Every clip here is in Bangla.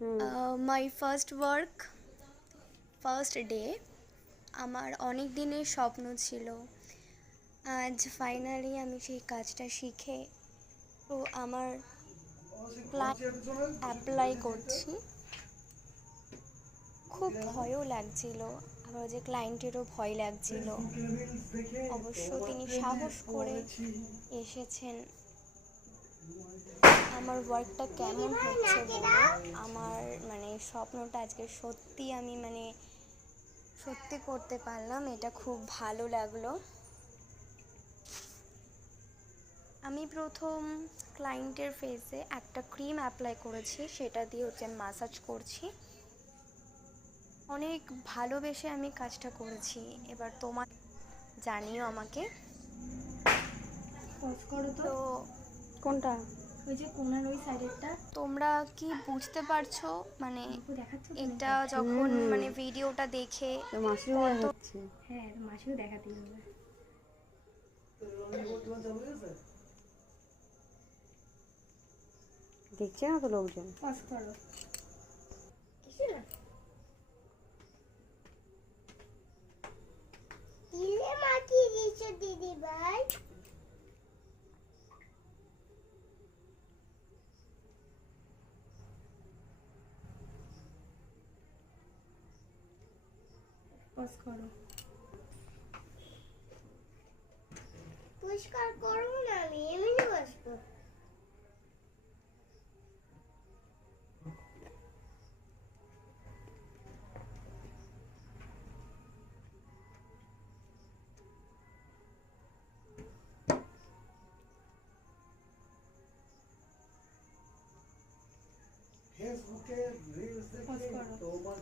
My first work, first day. আমার অনেক দিনের স্বপ্ন ছিল, আজ ফাইনালি আমি সেই কাজটা শিখে তো আমার অ্যাপ্লাই করছি। খুব ভয়ও লাগছিল, আবার যে ক্লায়েন্টেরও ভয় লাগছিল। অবশ্য তিনি সাহস করে এসেছেন। আমার ওয়ার্কটা কেমন হচ্ছে বলে, আমার মানে স্বপ্নটা আজকে সত্যি আমি সত্যি করতে পারলাম, এটা খুব ভালো লাগলো। আমি প্রথম ক্লায়েন্টের ফেসে একটা ক্রিম অ্যাপ্লাই করেছি, সেটা দিয়ে ম্যাসাজ করছি। অনেক ভালোবেসে আমি কাজটা করেছি। এবার তোমার জানিও আমাকে। তো কোনটা? ওই যে কোনার ওই সাইডেরটা তোমরা কি বুঝতে পারছো? এটা যখন ভিডিওটা দেখে মাসিও দেখাচ্ছে। হ্যাঁ, মাসিও দেখাতে হবে। দেখছে না তো লোকজন। পজ করো। দিলে মাখিয়ে দিয়েছো দিদি ভাই। পজ করো। পরিষ্কার করবো না, আমি এমনি বসবো। ফেসবুকে রিলস দেখে তোমার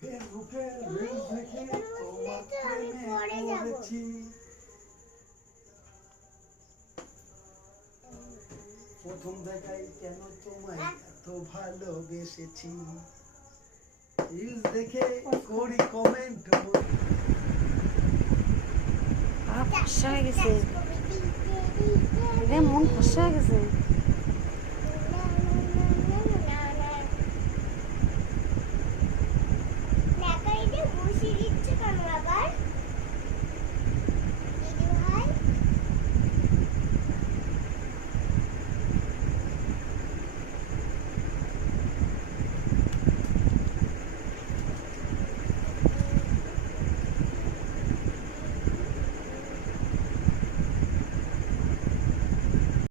ফেসবুকে রিলস দেখে তোমার প্রেমে পড়েছি। প্রথম দেখাই কেন তোমায় এত ভালোবেসেছি। রিলস দেখে করি কমেন্ট। ফর্সা হয়ে গেছে, মন ফর্সা হয়ে গেছে।